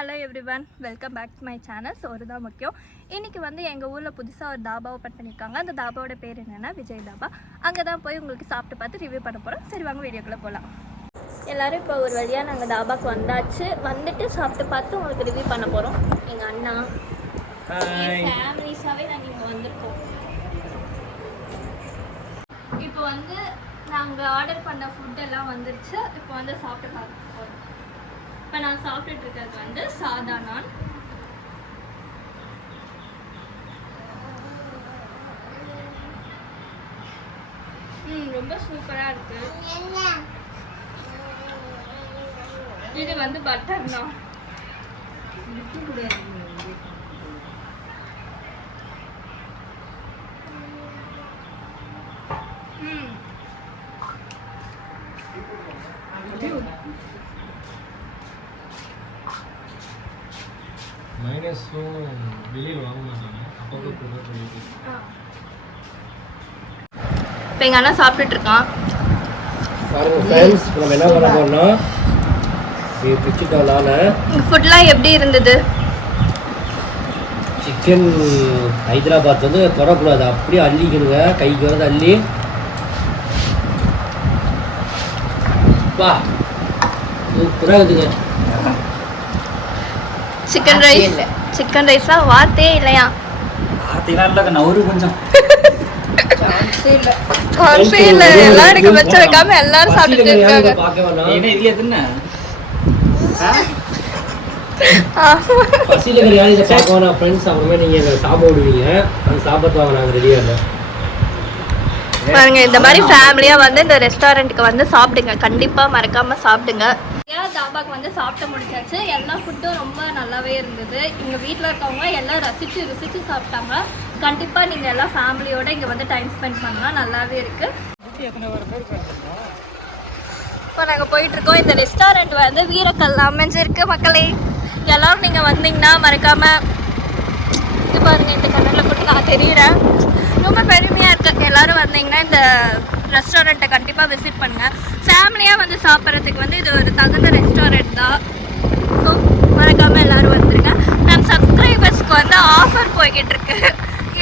Hello everyone, welcome back to my channel. சோறுதான் முக்கியம். இன்றைக்கி வந்து எங்கள் ஊரில் புதுசாக ஒரு தாபாவை ஓப்பன் பண்ணியிருக்காங்க. அந்த தாபாவோட பேர் என்னென்னா விஜய் தாபா. அங்கே தான் போய் உங்களுக்கு சாப்பிட்டு பார்த்து ரிவ்யூ பண்ண போகிறோம். சரி வாங்க வீடியோக்குள்ளே போகலாம். எல்லோரும் இப்போ ஒரு வழியாக நாங்கள் தாபாவுக்கு வந்தாச்சு. வந்துட்டு சாப்பிட்டு பார்த்து உங்களுக்கு ரிவ்யூ பண்ண போகிறோம். எங்கள் அண்ணா ஃபேமிலிஸாகவே நாங்கள் இங்கே வந்திருக்கோம். இப்போ வந்து நாங்கள் ஆர்டர் பண்ண ஃபுட்டெல்லாம் வந்துருச்சு. இப்போ வந்து சாப்பிட்டு பார்க்க போகிறோம். இப்போ நான் சாப்பிட்டுட்டு இருக்கிறது வந்து சாதா நான். ரொம்ப சூப்பராக இருக்கு. இது வந்து பட்டர் நான். மைனஸும் வெளியில் வாங்க மாட்டாங்க. அப்பப்போ கூட சொல்லிட்டு இப்போ எங்கள் அண்ணா சாப்பிட்டுட்டு இருக்கான். பாருங்க ஃப்ரெண்ட்ஸ், நம்ம என்ன பண்ண போறோம்னா இது பிச்சுட்டோம்னால ஃபுட்லாம் எப்படி இருந்தது? சிக்கன் ஹைதராபாத் வந்து தொடக்கூடாது, அப்படியே அள்ளிக்கணுங்க. கைக்கு வந்து அள்ளி வா சூப்பராக இருக்குதுங்க. சிக்கன் ரைஸ்லாம் வார்த்தையே இல்லையா? எல்லாம் எனக்கு வச்ச வைக்காம எல்லாரும் சாப்பிட்டுட்டு இருக்காங்க. பசியில் யாரும் இதை பார்க்க வேணாம் ஃப்ரெண்ட்ஸ். அப்புறமே நீங்கள் சாப்பிட விடுவீங்க. அந்த சாப்பிட்டு வாங்க, நாங்கள் ரெடியாக இல்லை. பாருங்க, இந்த மாதிரி ஃபேமிலியா வந்து இந்த ரெஸ்டாரண்ட்டுக்கு வந்து சாப்பிடுங்க. கண்டிப்பா மறக்காம சாப்பிடுங்க. தாபாக்கு வந்து சாப்பிட்டு முடிச்சாச்சு. எல்லா ஃபுட்டும் ரொம்ப நல்லாவே இருந்தது. எங்க வீட்டில் இருக்கவங்க எல்லாம் ருசிச்சு சாப்பிட்டாங்க. கண்டிப்பா நீங்க எல்லாம் ஃபேமிலியோட இங்க வந்து டைம் ஸ்பெண்ட் பண்ணலாம். நல்லாவே இருக்கு. இப்போ நாங்க போயிட்டு இருக்கோம். இந்த ரெஸ்டாரண்ட் வந்து வீரக்கல்ல அமைஞ்சிருக்கு. மக்களே எல்லாரும் நீங்க வந்தீங்கன்னா மறக்காம இது பாருங்க. இந்த கலர்ல கூட நான் தெரியுறேன். ரொம்ப பெருமையாக இருக்குது. எல்லோரும் வந்தீங்கன்னா இந்த ரெஸ்டாரண்ட்டை கண்டிப்பாக விசிட் பண்ணுங்கள். ஃபேமிலியாக வந்து சாப்பிட்றதுக்கு வந்து இது ஒரு தகுந்த ரெஸ்டாரண்ட் தான். ஸோ மறக்காமல் எல்லோரும் வந்துருங்க. நம்ம சப்ஸ்கிரைபர்ஸ்க்கு வந்து ஆஃபர் போய்கிட்டு இருக்கு.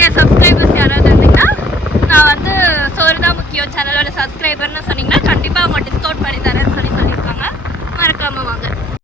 என் சப்ஸ்கிரைபர்ஸ் யாராவது இருந்தீங்கன்னா, நான் வந்து சோறுதான் முக்கியம் சேனலோட சப்ஸ்கிரைபர்னு சொன்னீங்கன்னா